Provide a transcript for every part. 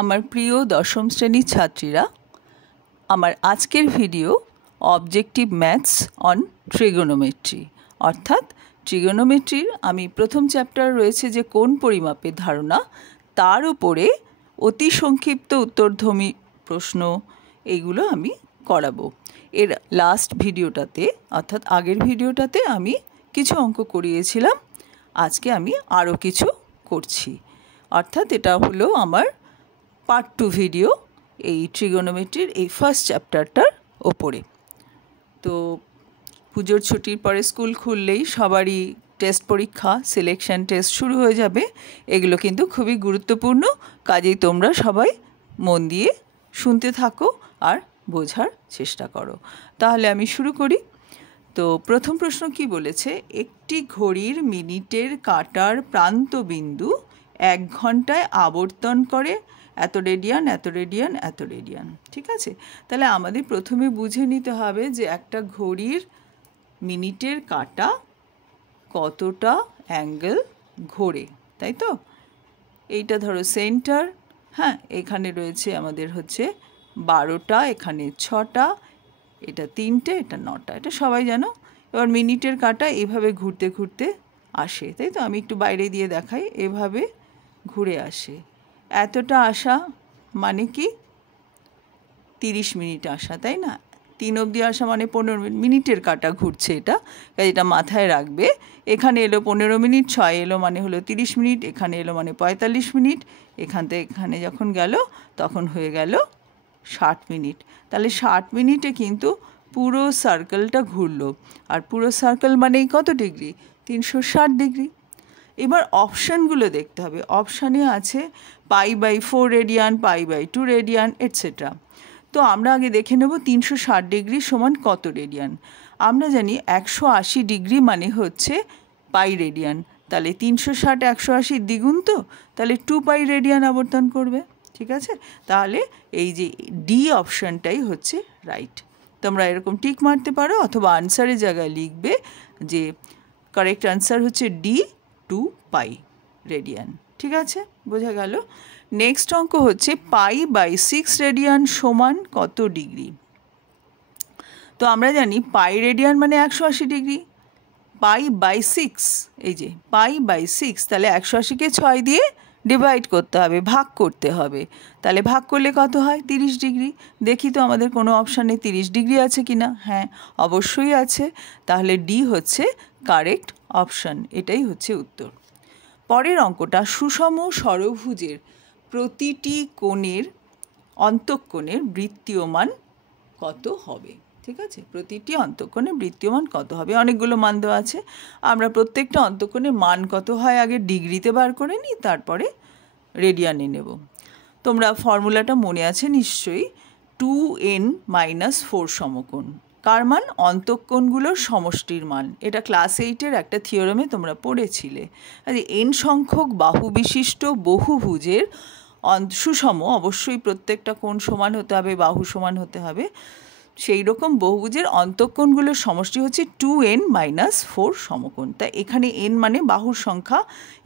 আমার প্রিয় দশম শ্রেণীর ছাত্রীরা, আমার আজকের video objective maths on trigonometry, অর্থাৎ ট্রিগোনোমেট্রির আমি প্রথম চ্যাপ্টার রয়েছে যে কোণ পরিমাপের ধারণা, তার উপরে অতি সংক্ষিপ্ত উত্তরধর্মী প্রশ্ন এইগুলো আমি করাবো। এর লাস্ট ভিডিওটাতে অর্থাৎ আগের ভিডিওটাতে আমি কিছু অঙ্ক করিয়েছিলাম, আজকে আমি আরও কিছু করছি। অর্থাৎ এটা হলো আমার পার্ট 2 ভিডিও এই ট্রিগোনোমেট্রির এই ফার্স্ট চ্যাপ্টারটার ওপরে। তো পুজোর ছুটির পরে স্কুল খুললেই সবারই টেস্ট পরীক্ষা, সিলেকশন টেস্ট শুরু হয়ে যাবে। এগুলো কিন্তু খুবই গুরুত্বপূর্ণ, কাজেই তোমরা সবাই মন দিয়ে শুনতে থাকো আর বোঝার চেষ্টা করো। তাহলে আমি শুরু করি। তো প্রথম প্রশ্ন কি বলেছে, একটি ঘড়ির মিনিটের কাঁটার প্রান্তবিন্দু 1 ঘন্টায় আবর্তন করে এত রেডিয়ান এত রেডিয়ান এত রেডিয়ান। ঠিক আছে, তাহলে আমাদের প্রথমে বুঝে নিতে হবে যে একটা ঘড়ির মিনিটের কাঁটা কতটা অ্যাঙ্গেল ঘোরে, তাই তো? এইটা ধরো সেন্টার, হ্যাঁ, এখানে রয়েছে আমাদের হচ্ছে 12টা, এখানে 6টা, এটা 3টে, এটা 9টা, এটা সবাই জানো। এবার মিনিটের কাঁটা এভাবে ঘুরতে ঘুরতে আসে, তাই তো? আমি একটু বাইরে দিয়ে দেখাই, এভাবে ঘুরে আসে। এতটা আসা মানে কি 30 মিনিট আসা, তাই না? 3 অবধি আসা মানে 15 মিনিট, মিনিটের কাঁটা ঘুরছে এটা, এটা মাথায় রাখবে। এখানে এলো 15 মিনিট, 6 এলো মানে হলো 30 মিনিট, এখানে এলো মানে 45 মিনিট, এখান থেকে এখানে যখন গেল তখন হয়ে গেল 60 মিনিট। তাহলে 60 মিনিটে কিন্তু পুরো সার্কেলটা ঘুরলো, আর পুরো সার্কেল মানেই কত ডিগ্রি? 360 ডিগ্রি। এবার অপশানগুলো দেখতে হবে। অপশানে আছে π/4 রেডিয়ান, π/2 রেডিয়ান, এটসেট্রা। তো আমরা আগে দেখে নেব 360 ডিগ্রি সমান কত রেডিয়ান। আমরা জানি 180 ডিগ্রি মানে হচ্ছে পাই রেডিয়ান, তাহলে 360 180 দ্বিগুণ, তো তাহলে 2π রেডিয়ান আবর্তন করবে। ঠিক আছে, তাহলে এই যে ডি অপশানটাই হচ্ছে রাইট। তোমরা এরকম টিক মারতে পারো, অথবা আনসারের জায়গায় লিখবে যে কারেক্ট আনসার হচ্ছে ডি, 2π রেডিয়ান। ঠিক আছে, বোঝা গেল। নেক্সট অঙ্ক হচ্ছে π/6 রেডিয়ান সমান কত ডিগ্রি। তো আমরা জানি পাই রেডিয়ান মানে 180 ডিগ্রি, π/6, এই যে π/6, তাহলে 180কে 6 দিয়ে ডিভাইড করতে হবে, ভাগ করতে হবে। তাহলে ভাগ করলে কত হয়? 30 ডিগ্রি। দেখি তো আমাদের কোনো অপশানে 30 ডিগ্রি আছে কি না। হ্যাঁ, অবশ্যই আছে। তাহলে ডি হচ্ছে কারেক্ট অপশান, এটাই হচ্ছে উত্তর। পরের অঙ্কটা, সুষম ষড়ভুজের প্রতিটি কোণের অন্তঃকোণের বৃত্তীয় মান কত হবে। ঠিক আছে, প্রতিটি অন্তঃকোণের বৃত্তীয় মান কত হবে। অনেকগুলো মান দেওয়া আছে, আমরা প্রত্যেকটা অন্তঃকোণের মান কত হয় আগে ডিগ্রিতে বার করে নিই, তারপরে রেডিয়ানে নেব। তোমরা ফর্মুলাটা মনে আছে নিশ্চয়ই, 2n-4 সমকোণ। কার মান? অন্তঃকোণগুলোর সমষ্টির মান। এটা ক্লাস 8-এর একটা থিওরেমে তোমরা পড়েছিলে। n সংখ্যক বাহু বিশিষ্ট বহুভুজের সুষম, অবশ্যই প্রত্যেকটা কোণ সমান হতে হবে, বাহু সমান হতে হবে, সেই রকম বহুভুজের অন্তঃকোণগুলোর সমষ্টি হচ্ছে 2n-4 সমকোণ। তাই এখানে n মানে বাহুর সংখ্যা,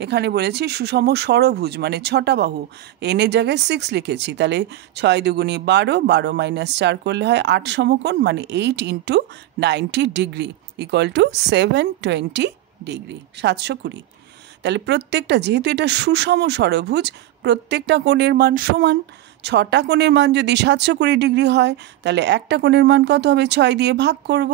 এখানে বলেছি সুষম ষড়ভুজ মানে 6টা বাহু, n এর জায়গায় 6 লিখেছি, তাহলে 6 দুগুণী 12, 12 - 4 করলে হয় 8 সমকোণ, মানে 8 × 90 ডিগ্রি ইকুয়াল টু 720 ডিগ্রি, 720। তাহলে প্রত্যেকটা, যেহেতু এটা সুষম ষড়ভুজ, প্রত্যেকটা কোণের মান সমান। 6টা কোণের মান যদি 720 ডিগ্রি হয়, তাহলে একটা কোণের মান কত হবে? 6 দিয়ে ভাগ করব,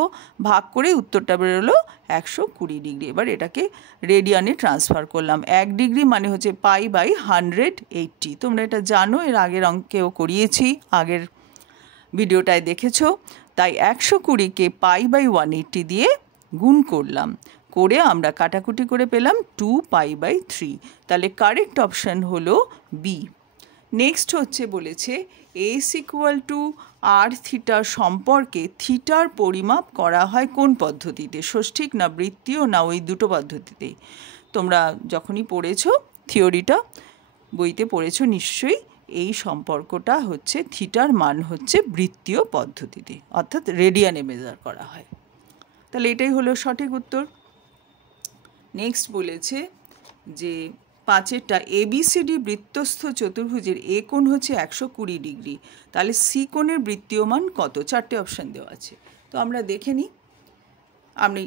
ভাগ করে উত্তরটা বেরোলো 120 ডিগ্রি। এবার এটাকে রেডিয়ানে ট্রান্সফার করলাম। 1 ডিগ্রি মানে হচ্ছে π/180। তোমরা এটা জানো, এর আগের অঙ্কেও করিয়েছি, আগের ভিডিওটায় দেখেছো। তাই 120কে π/180 দিয়ে গুণ করলাম, করে আমরা কাটাকুটি করে পেলাম 2π/3। তাহলে কারেক্ট অপশান হলো বি। নেক্সট হচ্ছে বলেছে এস ইকুয়াল টু r θ সম্পর্কে থিটার পরিমাপ করা হয় কোন পদ্ধতিতে? ষষ্ঠিক না বৃত্তীয় না ওই দুটো পদ্ধতিতেই? তোমরা যখনই পড়েছো থিওরিটা, বইতে পড়েছো নিশ্চয়ই, এই সম্পর্কটা হচ্ছে থিটার মান হচ্ছে বৃত্তীয় পদ্ধতিতে, অর্থাৎ রেডিয়ানে মেজার করা হয়। তাহলে এটাই হলো সঠিক উত্তর। নেক্সট বলেছে যে 5এরটা ABCD বৃত্তস্থ চতুর্ভুজের এ কোণ হচ্ছে 120 ডিগ্রি, তাহলে সি কোণের বৃত্তীয় মান কত? 4টে অপশান দেওয়া আছে। তো আমরা দেখে নিই। আমি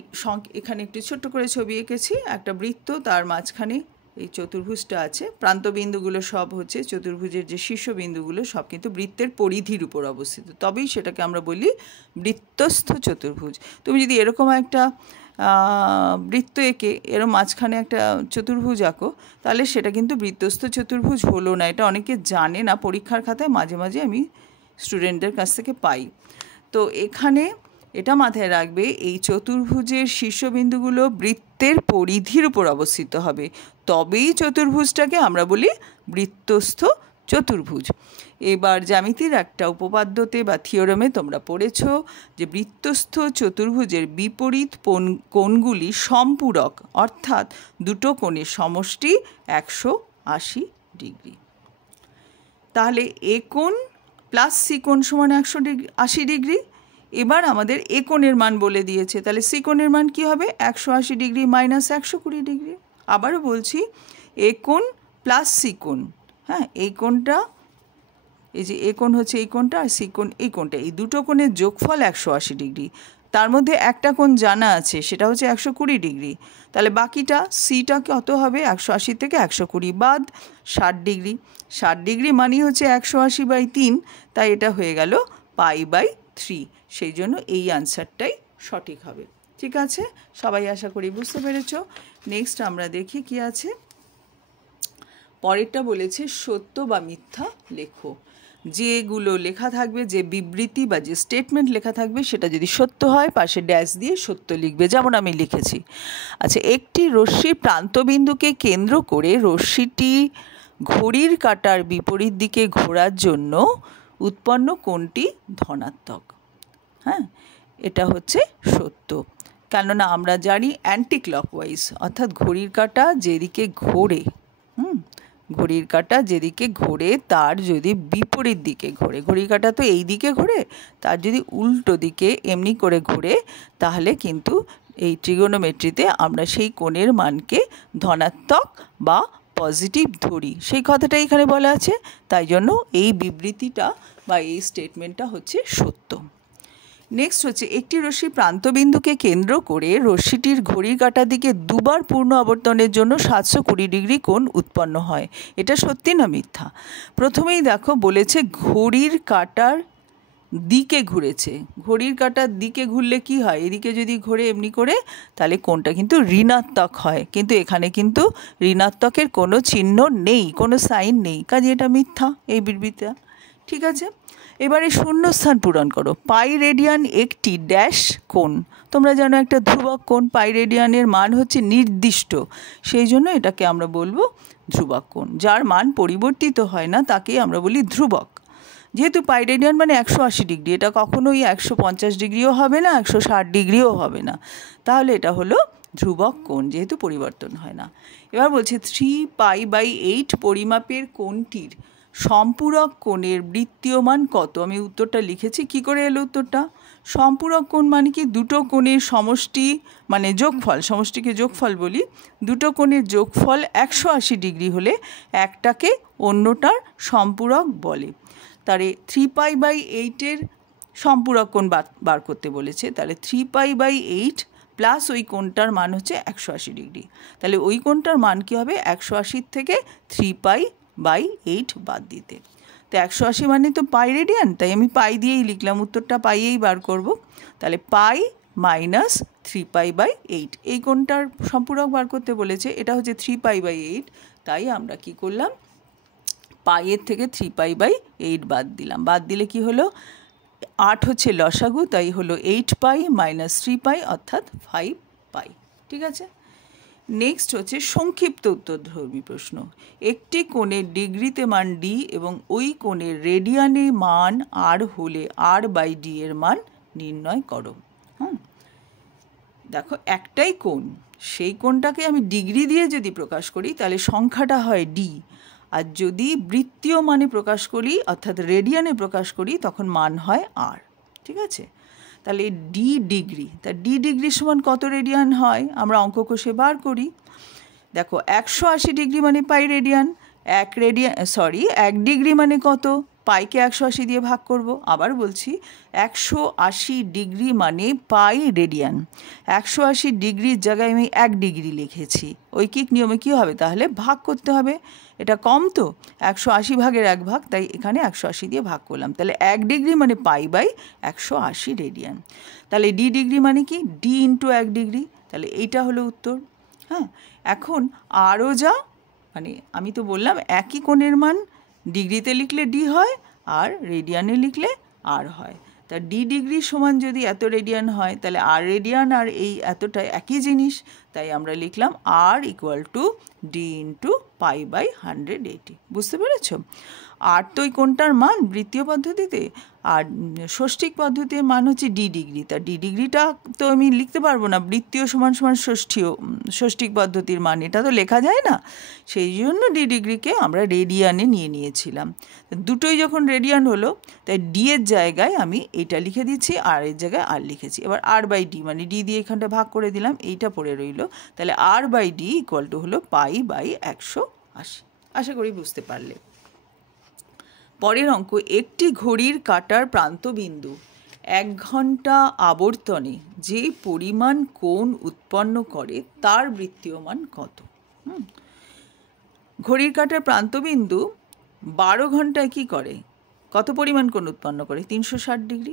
এখানে একটু ছোট্ট করে ছবি এঁকেছি, একটা বৃত্ত, তার মাঝখানে এই চতুর্ভুজটা আছে। প্রান্তবিন্দুগুলো সব হচ্ছে চতুর্ভুজের যে শীর্ষবিন্দুগুলো সব কিন্তু বৃত্তের পরিধির উপর অবস্থিত, তবেই সেটাকে আমরা বলি বৃত্তস্থ চতুর্ভুজ। তুমি যদি এরকম একটা বৃত্ত এঁকে এরম মাঝখানে একটা চতুর্ভুজ আঁকো, তাহলে সেটা কিন্তু বৃত্তস্থ চতুর্ভুজ হলো না। এটা অনেকে জানে না, পরীক্ষার খাতায় মাঝে মাঝে আমি স্টুডেন্টদের কাছ থেকে পাই। তো এখানে এটা মাথায় রাখবে, এই চতুর্ভুজের শীর্ষবিন্দুগুলো বৃত্তের পরিধির উপর অবস্থিত হবে, তবেই চতুর্ভুজটাকে আমরা বলি বৃত্তস্থ চতুর্ভুজ। এবার জ্যামিতির একটা উপপাদ্যতে বা থিওরেমে তোমরা পড়েছ যে বৃত্তস্থ চতুর্ভুজের বিপরীত কোণগুলি সম্পূরক, অর্থাৎ দুটো কোণের সমষ্টি 180 ডিগ্রি। তাহলে এ কোণ প্লাস সি কোণ সমান 180 ডিগ্রি। এবার আমাদের এ কোণের মান বলে দিয়েছে, তাহলে সি কোণের মান কী হবে? 180 ডিগ্রি মাইনাস 120 ডিগ্রি। আবারও বলছি, এ কোণ প্লাস সি কোণ, হ্যাঁ, এই কোণটা, এই যে এ কোণ হচ্ছে এই কোণটা, আর সি কোণ এই কোণটা, এই দুটো কোণের যোগফল 180 ডিগ্রি। তার মধ্যে একটা কোণ জানা আছে, সেটা হচ্ছে 120 ডিগ্রি। তাহলে বাকিটা সিটা কত হবে? 180 থেকে 120 বাদ 60 ডিগ্রি। 60 ডিগ্রি মানেই হচ্ছে 180/3, তাই এটা হয়ে গেল π/3। সেই জন্য এই আনসারটাই সঠিক হবে। ঠিক আছে, সবাই আশা করি বুঝতে পেরেছ। নেক্সট আমরা দেখি কি আছে। পরেরটা বলেছে সত্য বা মিথ্যা লেখো। যেগুলো লেখা থাকবে, যে বিবৃতি বা যে স্টেটমেন্ট লেখা থাকবে, সেটা যদি সত্য হয় পাশে ড্যাশ দিয়ে সত্য লিখবে, যেমন আমি লিখেছি। আচ্ছা, একটি রশ্মি প্রান্তবিন্দুকে কেন্দ্র করে রশ্মিটি ঘড়ির কাঁটার বিপরীত দিকে ঘোরার জন্য উৎপন্ন কোণটি ধনাত্মক। হ্যাঁ, এটা হচ্ছে সত্য, কেননা আমরা জানি অ্যান্টি ক্লকওয়াইজ, অর্থাৎ ঘড়ির কাঁটা যেদিকে ঘোরে, ঘড়ির কাঁটা যেদিকে ঘোরে তার যদি বিপরীত দিকে ঘোরে, ঘড়ির কাঁটা তো এই দিকে ঘোরে, তার যদি উল্টো দিকে এমনি করে ঘোরে, তাহলে কিন্তু এই ট্রিগোনোমেট্রিতে আমরা সেই কোণের মানকে ধনাত্মক বা পজিটিভ ধরি। সেই কথাটাই এখানে বলা আছে, তাই জন্য এই বিবৃতিটা বা এই স্টেটমেন্টটা হচ্ছে সত্য। নেক্সট হচ্ছে, একটি রশ্মি প্রান্তবিন্দুকে কেন্দ্র করে রশ্মিটির ঘড়ির কাঁটার দিকে দুবার পূর্ণ আবর্তনের জন্য 720 ডিগ্রি কোণ উৎপন্ন হয়। এটা সত্যি না মিথ্যা? প্রথমেই দেখো বলেছে ঘড়ির কাঁটার দিকে ঘুরেছে। ঘড়ির কাঁটার দিকে ঘুরলে কি হয়? এদিকে যদি ঘোরে এমনি করে, তাহলে কোণটা কিন্তু ঋণাত্মক হয়, কিন্তু এখানে কিন্তু ঋণাত্মকের কোনো চিহ্ন নেই, কোনো সাইন নেই, কাজে এটা মিথ্যা এই বিবৃতিটা। ঠিক আছে, এবারে শূন্যস্থান পূরণ করো। পাই রেডিয়ান একটি ড্যাশ কোণ, তোমরা জানো একটা ধ্রুবক কোণ, পাই রেডিয়ানের মান হচ্ছে নির্দিষ্ট, সেই জন্য এটাকে আমরা বলবো ধ্রুবক কোণ। যার মান পরিবর্তিত হয় না তাকেই আমরা বলি ধ্রুবক। যেহেতু পাই রেডিয়ান মানে 180 ডিগ্রি, এটা কখনোই 150 ডিগ্রিও হবে না, 160 ডিগ্রিও হবে না, তাহলে এটা হলো ধ্রুবক কোণ, যেহেতু পরিবর্তন হয় না। এবার বলছে 3π/8 পরিমাপের কোণটির সম্পূরক কোণের বৃত্তীয় মান কত? আমি উত্তরটা লিখেছি, কি করে এলো উত্তরটা? সম্পূরক কোণ মানে কি? দুটো কোণের সমষ্টি মানে যোগফল, সমষ্টিকে যোগফল বলি। দুটো কোণের যোগফল 180 ডিগ্রি হলে একটাকে অন্যটার সম্পূরক বলে। তাহলে 3π/8 সম্পূরক কোণ বার করতে বলেছে, তাহলে 3π/8 প্লাস ওই কোণটার মান হচ্ছে 180 ডিগ্রি, তাহলে ওই কোণটার মান কী হবে? 180 থেকে 3π/8 বাদ দিতে। তো 180 মানে তো পাই রেডিয়ান, তাই আমি পাই দিয়েই লিখলাম, উত্তরটা পাইয়েই বার করব। তাহলে পাই মাইনাস 3π/8, এই কোণটার সম্পূরক বার করতে বলেছে, এটা হচ্ছে 3π/8, তাই আমরা কি করলাম? পাইয়ের থেকে 3π/8 বাদ দিলাম। বাদ দিলে কি হলো? 8 হচ্ছে লসাগু, তাই হলো 8π মাইনাস 3π অর্থাৎ 5π। ঠিক আছে, নেক্সট হচ্ছে সংক্ষিপ্ত উত্তরধর্মী প্রশ্ন। একটি কোণের ডিগ্রিতে মান d এবং ওই কোণের রেডিয়ানে মান r হলে r/d এর মান নির্ণয় করো। দেখো, একটাই কোণ, সেই কোণটাকে আমি ডিগ্রি দিয়ে যদি প্রকাশ করি তাহলে সংখ্যাটা হয় d, আর যদি বৃত্তীয় মানে প্রকাশ করি অর্থাৎ রেডিয়ানে প্রকাশ করি তখন মান হয় r। ঠিক আছে, তাহলে d ডিগ্রি, তা d ডিগ্রি সমান কত রেডিয়ান হয়? আমরা অঙ্ক কষে বার করি। দেখো 180 ডিগ্রি মানে পাই রেডিয়ান, 1 ডিগ্রি মানে কত, পাইকে 180 দিয়ে ভাগ করব। আবার বলছি 180 ডিগ্রি মানে পাই রেডিয়ান। 180 ডিগ্রির জায়গায় আমি 1 ডিগ্রি লিখেছি, ঐকিক নিয়মে কী হবে তাহলে ভাগ করতে হবে, এটা কম তো 180 ভাগের 1 ভাগ, তাই এখানে 180 দিয়ে ভাগ করলাম। তাহলে 1 ডিগ্রি মানে পাই বাই 180 রেডিয়ান। তাহলে ডি ডিগ্রি মানে কি, ডি ইন্টু 1 ডিগ্রি, তাহলে এইটা হলো উত্তর। হ্যাঁ, এখন আরও যা মানে আমি তো বললাম একই কোণের মান ডিগ্রিতে লিখলে ডি হয় আর রেডিয়ানে লিখলে আর হয়। তা ডি ডিগ্রি সমান যদি এত রেডিয়ান হয় তাহলে আর রেডিয়ান আর এই এতটা একই জিনিস, তাই আমরা লিখলাম আর equal to D into pi by 180। বুঝতে পেরেছ? আর তো ওই কোণটার মান বৃত্তীয় পদ্ধতিতে, আর ষষ্ঠিক পদ্ধতির মান হচ্ছে ডি ডিগ্রি। তা ডি ডিগ্রিটা তো আমি লিখতে পারবো না, বৃত্তীয় সমান সমান ষষ্ঠিক পদ্ধতির মান এটা তো লেখা যায় না, সেই জন্য ডি ডিগ্রিকে আমরা রেডিয়ানে নিয়েছিলাম। দুটোই যখন রেডিয়ান হলো তাই ডি এর জায়গায় আমি এইটা লিখে দিচ্ছি, আর এর জায়গায় আর লিখেছি। এবার আর বাই ডি মানে ডি দিয়ে এখানটা ভাগ করে দিলাম, এইটা পড়ে রইল। তাহলে আর বাই ডি ইকুয়াল টু হলো পাই বাই 180। আশা করি বুঝতে পারলে। পরের অঙ্ক, একটি ঘড়ির কাঁটার প্রান্তবিন্দু 1 ঘন্টা আবর্তনে যে পরিমাণ কোণ উৎপন্ন করে তার বৃত্তীয় মান কত? ঘড়ির কাঁটার প্রান্তবিন্দু 12 ঘন্টায় কি করে, কত পরিমাণ কোণ উৎপন্ন করে? 360 ডিগ্রি।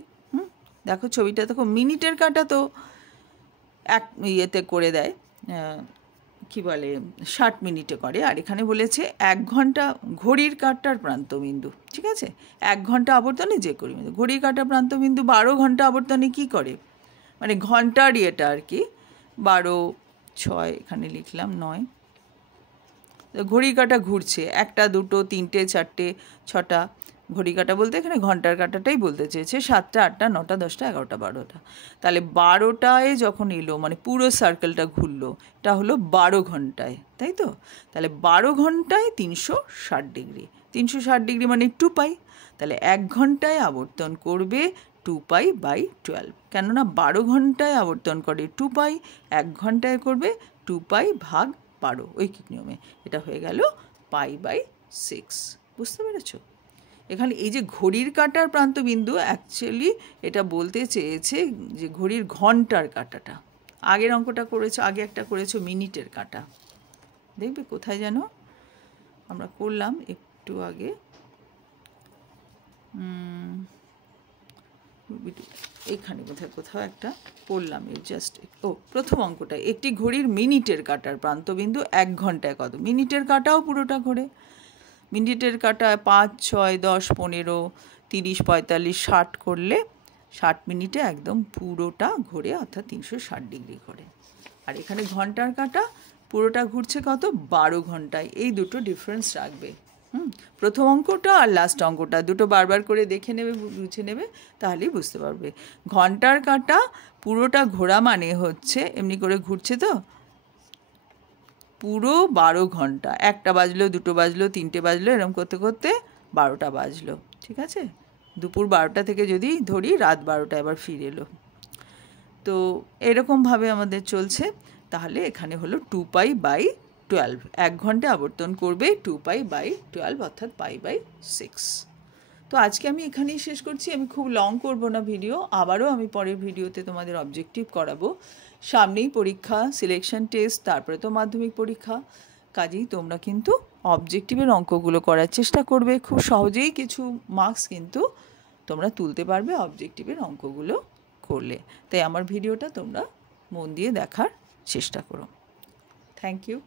দেখো ছবিটা, দেখো মিনিটের কাঁটা তো এক ইয়েতে করে দেয়, কি বলে 60 মিনিটে করে, আর এখানে বলেছে 1 ঘন্টা ঘড়ির কাঁটার প্রান্তবিন্দু। ঠিক আছে, 1 ঘন্টা আবর্তনে যে করি, ঘড়ির কাঁটার প্রান্তবিন্দু 12 ঘন্টা আবর্তনে কি করে, মানে ঘন্টার ইয়েটা আর কি, 12 6 এখানে লিখলাম 9, ঘড়ির কাঁটা ঘুরছে 1টা 2টো 3টে 4টে 6টা, ঘড়ি কাঁটা বলতে এখানে ঘন্টার কাঁটাটাই বলতে চেয়েছে, 7টা 8টা 9টা 10টা 11টা 12টা। তাহলে 12টায় যখন এলো মানে পুরো সার্কেলটা ঘুরলো, এটা হলো 12 ঘন্টায়, তাই তো? তাহলে 12 ঘন্টায় 360 ডিগ্রি, 360 ডিগ্রি মানে 2 পাই, তাহলে 1 ঘন্টায় আবর্তন করবে 2 পাই বাই 12, কেননা 12 ঘন্টায় আবর্তন করে 2 পাই, 1 ঘন্টায় করবে 2 পাই ভাগ 12 ঐকিক নিয়মে, এটা হয়ে গেল পাই বাই 6। বুঝতে পেরেছো? এখানে এই যে ঘড়ির কাঁটার প্রান্তবিন্দু অ্যাকচুয়ালি এটা বলতে চেয়েছে যে ঘড়ির ঘন্টার কাঁটাটা। আগের অঙ্কটা করেছো, আগে একটা করেছো মিনিটের কাঁটা, দেখবে কোথায় যেন আমরা করলাম একটু আগে, এখানে কোথাও একটা করলাম, জাস্ট প্রথম অঙ্কটা, একটি ঘড়ির মিনিটের কাঁটার প্রান্তবিন্দু 1 ঘন্টায় কত? মিনিটের কাঁটাও পুরোটা ঘোরে, মিনিটের কাঁটায় 5 6 10 15 30 45 60 করলে 60 মিনিটে একদম পুরোটা ঘোরে, অর্থাৎ 360 ডিগ্রি ঘোরে। আর এখানে ঘন্টার কাঁটা পুরোটা ঘুরছে কত? 12 ঘন্টায়। এই দুটো ডিফারেন্স রাখবে। প্রথম অঙ্কটা আর লাস্ট অঙ্কটা দুটো বারবার করে দেখে নেবে, বুঝে নেবে, তাহলেই বুঝতে পারবে। ঘন্টার কাঁটা পুরোটা ঘোরা মানে হচ্ছে এমনি করে ঘুরছে তো পুরো 12 ঘন্টা, 1টা বাজলো 2টো বাজলো 3টে বাজলো, এরকম করতে করতে 12টা বাজলো। ঠিক আছে, দুপুর 12টা থেকে যদি ধরি রাত 12টা এবার ফিরে এলো, তো এরকমভাবে আমাদের চলছে। তাহলে এখানে হলো 2 পাই বাই 12, 1 ঘন্টা আবর্তন করবে 2 পাই বাই 12, অর্থাৎ পাই বাই 6। তো আজকে আমি এখানেই শেষ করছি, আমি খুব লং করব না ভিডিও, আবারও আমি পরের ভিডিওতে তোমাদের অবজেক্টিভ করাবো। সামনেই পরীক্ষা, সিলেকশন টেস্ট, তারপরে তো মাধ্যমিক পরীক্ষা, কাজেই তোমরা কিন্তু অবজেক্টিভের অঙ্কগুলো করার চেষ্টা করবে, খুব সহজেই কিছু মার্কস কিন্তু তোমরা তুলতে পারবে অবজেক্টিভের অঙ্কগুলো করলে। তাই আমার ভিডিওটা তোমরা মন দিয়ে দেখার চেষ্টা করো। Thank you.